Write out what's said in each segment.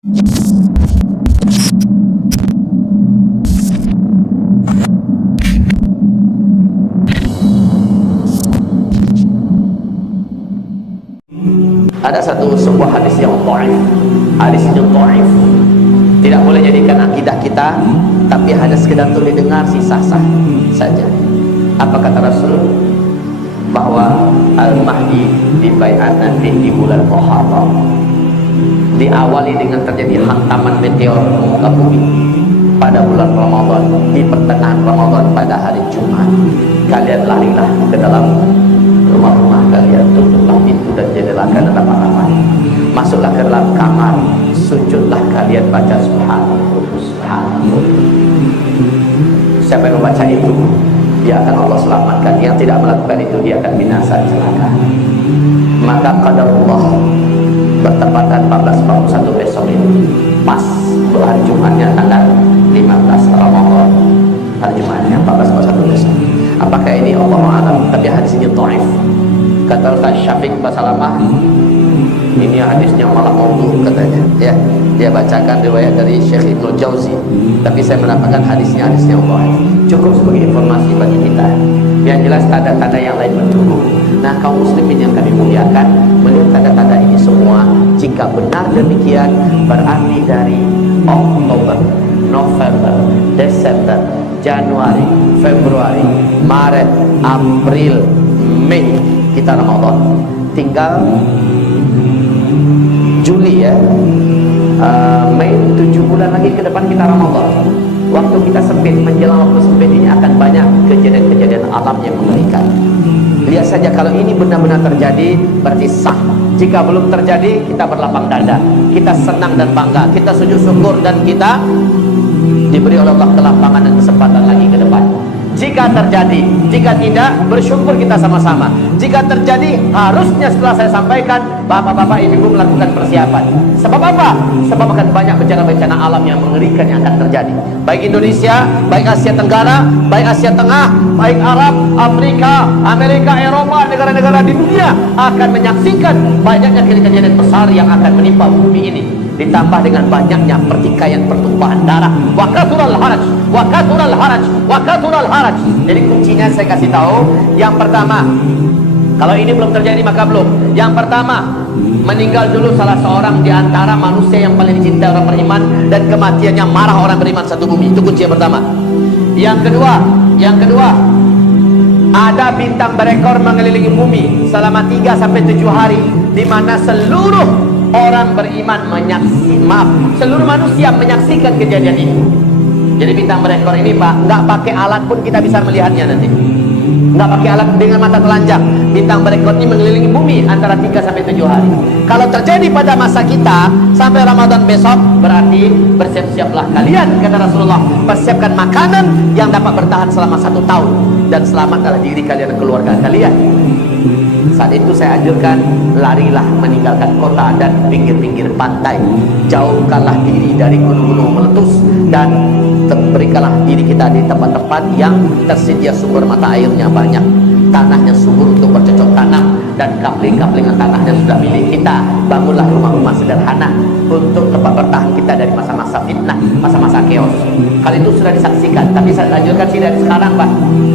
Ada sebuah hadis yang dhaif. Hadis itu dhaif. Tidak boleh jadikan akidah kita, tapi hanya sekedar untuk didengar sah-sah saja. Apa kata Rasul? Bahwa Al-Mahdi dibaiat nanti di bulan Muharram. Diawali dengan terjadi hantaman meteor ke muka bumi pada bulan Ramadan, di pertengahan Ramadan pada hari Jumat. Kalian larilah ke dalam rumah-rumah kalian, tutuplah pintu dan jendela kalian rapat-rapat. Masuklah ke dalam kamar, sujudlah kalian baca subhanallah, subhanallah. Siapa yang membaca itu, dia akan Allah selamatkan. Yang tidak melakukan itu, dia akan binasa celaka. Maka qadarullah bertepatan 1441 besok ini, pas hari Jumatnya tanggal 15 Ramadan, hari Jumatnya 1441 besok. Apakah ini Allah Alam? Tapi hadis ini dhaif. Kata Ustaz Syafiq Basalamah, ini hadisnya malah maudhu katanya. Ya, dia bacakan riwayat dari Syekh Ibnu Jauzi, tapi saya menamakan hadisnya dhaif. Cukup sebagai informasi bagi kita. Yang jelas tanda-tanda yang lain menunggu. Nah, kaum muslimin yang kami muliakan, melihat tanda-tanda ini semua, jika benar demikian, berarti dari Oktober, November, Desember, Januari, Februari, Maret, April, Mei kita Ramadan. Tinggal Juli ya, Mei, 7 bulan lagi ke depan kita Ramadan. Waktu kita sempit, menjelang waktu sempit ini akan banyak kejadian-kejadian alam yang mengerikan. Lihat saja, kalau ini benar-benar terjadi berarti sah. Jika belum terjadi, kita berlapang dada, kita senang dan bangga, kita sujud syukur, dan kita diberi oleh Allah kelapangan dan kesempatan lagi ke depan. Jika terjadi, jika tidak, bersyukur kita sama-sama. Jika terjadi, harusnya setelah saya sampaikan, bapak-bapak ibu melakukan persiapan. Sebab apa? Sebab akan banyak bencana-bencana alam yang mengerikan yang akan terjadi. Baik Indonesia, baik Asia Tenggara, baik Asia Tengah, baik Arab, Afrika, Amerika, Eropa, negara-negara di dunia akan menyaksikan banyaknya kejadian besar yang akan menimpa bumi ini. Ditambah dengan banyaknya pertikaian, pertumpahan darah. Wa kathural haraj, wa kathural haraj, wa kathural haraj. Jadi kuncinya saya kasih tahu, yang pertama, kalau ini belum terjadi maka belum. Yang pertama, meninggal dulu salah seorang di antara manusia yang paling dicintai orang beriman, dan kematiannya marah orang beriman satu bumi. Itu kunci yang pertama. Yang kedua, ada bintang berekor mengelilingi bumi selama 3 sampai 7 hari, di mana seluruh orang beriman seluruh manusia menyaksikan kejadian itu. Jadi bintang berekor ini Pak, nggak pakai alat pun kita bisa melihatnya nanti. Nggak pakai alat, dengan mata telanjang. Bintang berekor ini mengelilingi bumi antara 3 sampai 7 hari. Kalau terjadi pada masa kita sampai Ramadan besok, berarti bersiap-siaplah kalian, kata Rasulullah. Persiapkan makanan yang dapat bertahan selama 1 tahun, dan selamatlah diri kalian dan keluarga kalian. Saat itu saya anjurkan, larilah meninggalkan kota dan pinggir-pinggir pantai. Jauhkanlah diri dari gunung-gunung meletus, dan berikanlah diri kita di tempat-tempat yang tersedia sumber mata airnya banyak, tanahnya subur untuk bercocok tanam, dan kapling-kaplingan tanahnya sudah milik kita. Bangunlah rumah-rumah sederhana untuk tempat bertahan kita dari masa-masa fitnah, masa-masa chaos. Hal itu sudah disaksikan, tapi saya anjurkan sih dari sekarang Pak.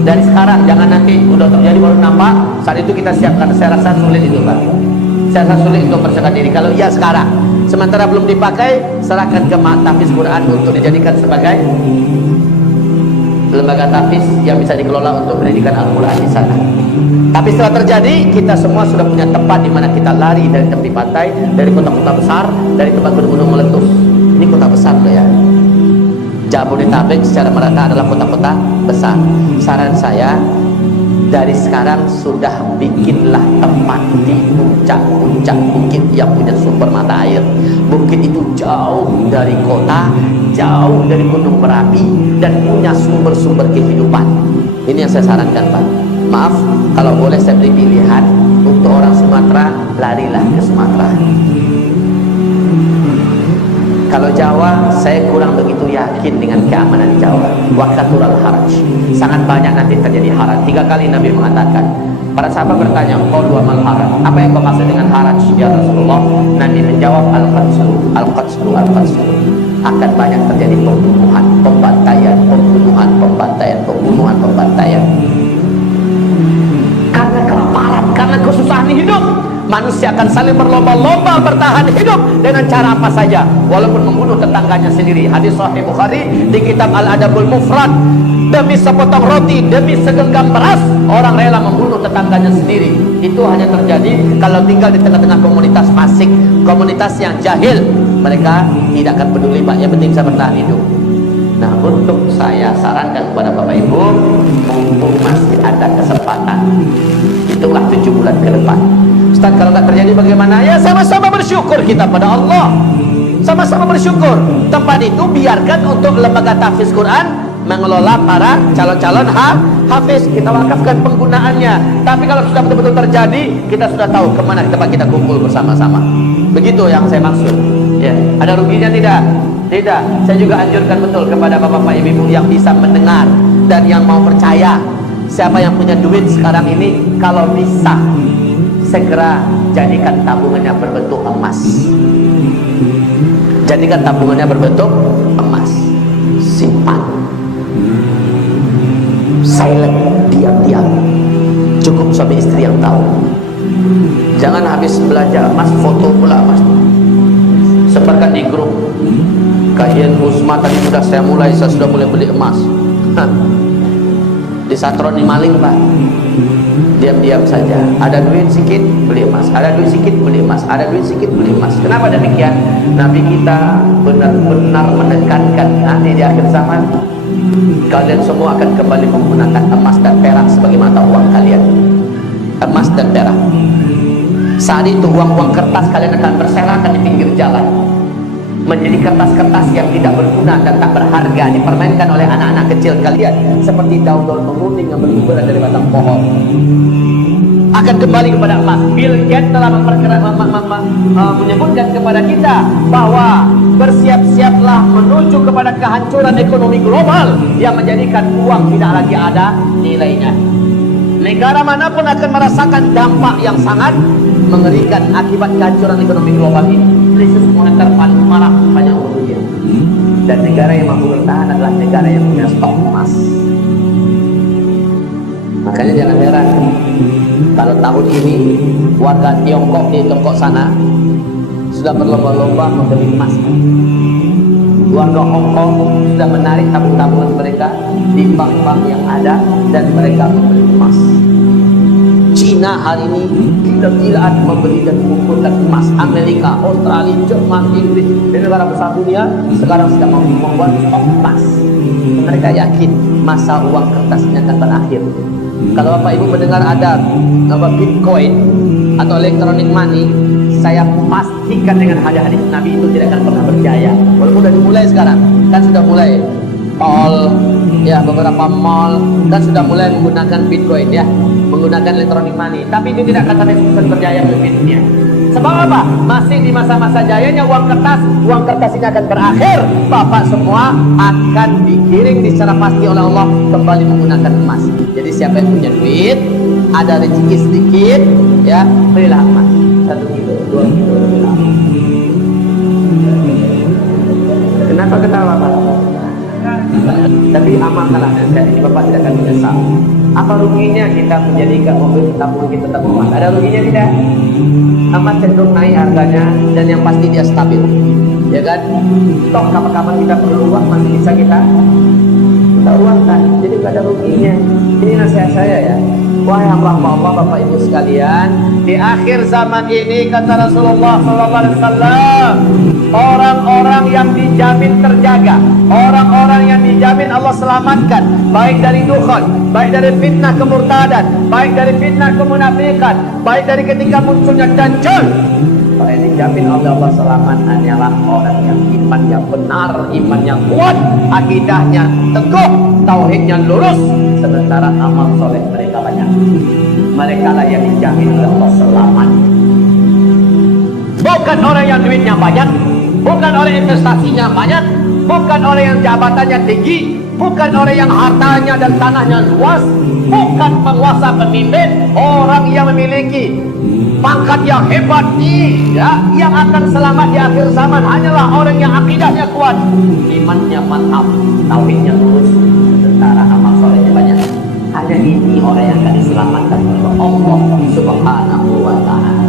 Dari sekarang, jangan nanti udah terjadi baru nampak. Saat itu kita siapkan. Saya rasa sulit itu Pak. Saya rasa sulit untuk persiapkan diri. Kalau iya sekarang, sementara belum dipakai, serahkan ke Tahfiz Quran untuk dijadikan sebagai lembaga tahfiz yang bisa dikelola untuk pendidikan Al-Quran di sana. Tapi setelah terjadi, kita semua sudah punya tempat di mana kita lari dari tepi pantai, dari kota-kota besar, dari tempat gunung-gunung meletus. Ini kota besar loh ya. Jabodetabek secara merata adalah kota-kota besar. Saran saya, dari sekarang sudah bikinlah tempat di puncak-puncak bukit yang punya sumber mata air. Bukit itu jauh dari kota, jauh dari gunung berapi, dan punya sumber-sumber kehidupan. Ini yang saya sarankan Pak. Maaf kalau boleh saya beri pilihan, untuk orang Sumatera, larilah ke Sumatera. Kalau Jawa, saya kurang begitu yakin dengan keamanan Jawa. Waqatul haraj, sangat banyak nanti terjadi haraj. 3 kali Nabi mengatakan. Para sahabat bertanya, qalu mal haraj? Apa yang kau maksud dengan haraj ya Rasulullah? Nabi menjawab, al-qatlu, al-qatlu, al-qatlu. Akan banyak terjadi pembunuhan, pembantaian, pembunuhan, pembantaian, pembunuhan, pembantaian. Karena kelaparan, karena kesusahan hidup, manusia akan saling berlomba-lomba bertahan hidup dengan cara apa saja, walaupun membunuh tetangganya sendiri. Hadis Sahih Bukhari di kitab Al-Adabul Mufrad. Demi sepotong roti, demi segenggam beras, orang rela membunuh tetangganya sendiri. Itu hanya terjadi kalau tinggal di tengah-tengah komunitas fasik, komunitas yang jahil. Mereka tidak akan peduli, Pak, yang penting bisa bertahan hidup. Nah, untuk saya sarankan kepada Bapak Ibu, mumpung masih ada kesempatan, hitunglah 7 bulan ke depan. Ustaz, kalau nggak terjadi bagaimana? Ya sama-sama bersyukur kita pada Allah. Sama-sama bersyukur. Tempat itu biarkan untuk lembaga tahfiz Quran mengelola para calon-calon hafiz. Kita wakafkan penggunaannya. Tapi kalau sudah betul-betul terjadi, kita sudah tahu kemana tempat kita kumpul bersama-sama. Begitu yang saya maksud. Ya, ada ruginya tidak? Tidak. Saya juga anjurkan betul kepada bapak-bapak ibu yang bisa mendengar dan yang mau percaya. Siapa yang punya duit sekarang ini, kalau bisa segera jadikan tabungannya berbentuk emas. Jadikan tabungannya berbentuk emas. Simpan. Silent, diam-diam. Cukup suami istri yang tahu. Jangan habis belanja, Mas foto pula, Mas. Sebarkan di grup. Kajian Usma tadi saya sudah mulai beli emas. Disatroni maling, Pak. Diam-diam saja. Ada duit sedikit beli emas, ada duit sedikit beli emas, ada duit sedikit beli emas. Kenapa demikian? Nabi kita benar-benar menekankan nanti di akhir zaman kalian semua akan kembali menggunakan emas dan perak sebagai mata uang kalian. Emas dan perak. Saat itu uang-uang kertas kalian akan berserakan di pinggir jalan, menjadi kertas-kertas yang tidak berguna dan tak berharga, dipermainkan oleh anak-anak kecil kalian seperti daun-daun menguning yang berguguran dari batang pohon. Akan kembali kepada emas. Bill Gates telah menyebutkan kepada kita bahwa bersiap-siaplah menuju kepada kehancuran ekonomi global yang menjadikan uang tidak lagi ada nilainya. Negara manapun akan merasakan dampak yang sangat mengerikan akibat kehancuran ekonomi global ini. Krisis moneter paling parah banyak dunia. Dan negara yang mampu bertahan adalah negara yang punya stok emas. Makanya jangan heran kalau tahun ini warga Tiongkok di Tiongkok sana sudah berlomba-lomba membeli emas. Warga Hong Kong sudah menarik tabung-tabungan mereka di bank-bank yang ada dan mereka membeli emas. Cina hari ini gila-gilaan membeli dan mengumpulkan emas. Amerika, Australia, Jerman, Inggris dan negara besar dunia sekarang sedang membuat stok emas. Mereka yakin masa uang kertas ini akan berakhir. Kalau Bapak Ibu mendengar ada Bitcoin atau electronic money, saya pastikan dengan hadis-hadis Nabi itu tidak akan pernah berjaya. Walaupun sudah dimulai sekarang, kan sudah mulai mall, ya beberapa mall kan sudah mulai menggunakan Bitcoin, ya menggunakan electronic money. Tapi itu tidak akan sampai sukses berjaya di dunia. Sebab apa? Masih di masa-masa jayanya uang kertas ini akan berakhir. Bapak semua akan digiring secara pasti oleh Allah kembali menggunakan emas. Jadi siapa yang punya duit, ada rezeki sedikit, ya belilah emas. 1 kilo, 2 kilo. Kenapa ketawa, Pak? Tapi amalkanlah sekali ini, Bapak tidak akan menyesal. Apa ruginya kita menjadikan mobil tabung kita tabung emas? Ada ruginya tidak? Emas cenderung naik harganya dan yang pasti dia stabil, ya kan? Toh kapan-kapan kita perlu uang masih bisa kita uangkan, jadi tidak ada ruginya. Ini nasihat saya, ya. Wahai hamba Allah, Bapak Ibu sekalian, di akhir zaman ini kata Rasulullah SAW, orang-orang yang dijamin terjaga, orang-orang yang dijamin Allah selamatkan, baik dari dukhon, baik dari fitnah kemurtadan, baik dari fitnah kemunafikan, baik dari ketika munculnya Dajjal, yang dijamin oleh Allah selamat hanyalah orang yang imannya benar, imannya kuat, akidahnya teguh, tauhidnya lurus, sementara amal soleh mereka banyak. Mereka lah yang dijamin oleh Allah selamat. Bukan orang yang duitnya banyak, bukan oleh investasinya banyak, bukan oleh yang jabatannya tinggi, bukan oleh yang hartanya dan tanahnya luas, bukan penguasa pemimpin, orang yang memiliki pangkat yang hebat ya, yang akan selamat di akhir zaman hanyalah orang yang akidahnya kuat, imannya mantap, tauhidnya lurus, sementara amal solehnya banyak. Hanya ini orang yang akan diselamatkan oleh Allah Subhanahu wa Ta'ala.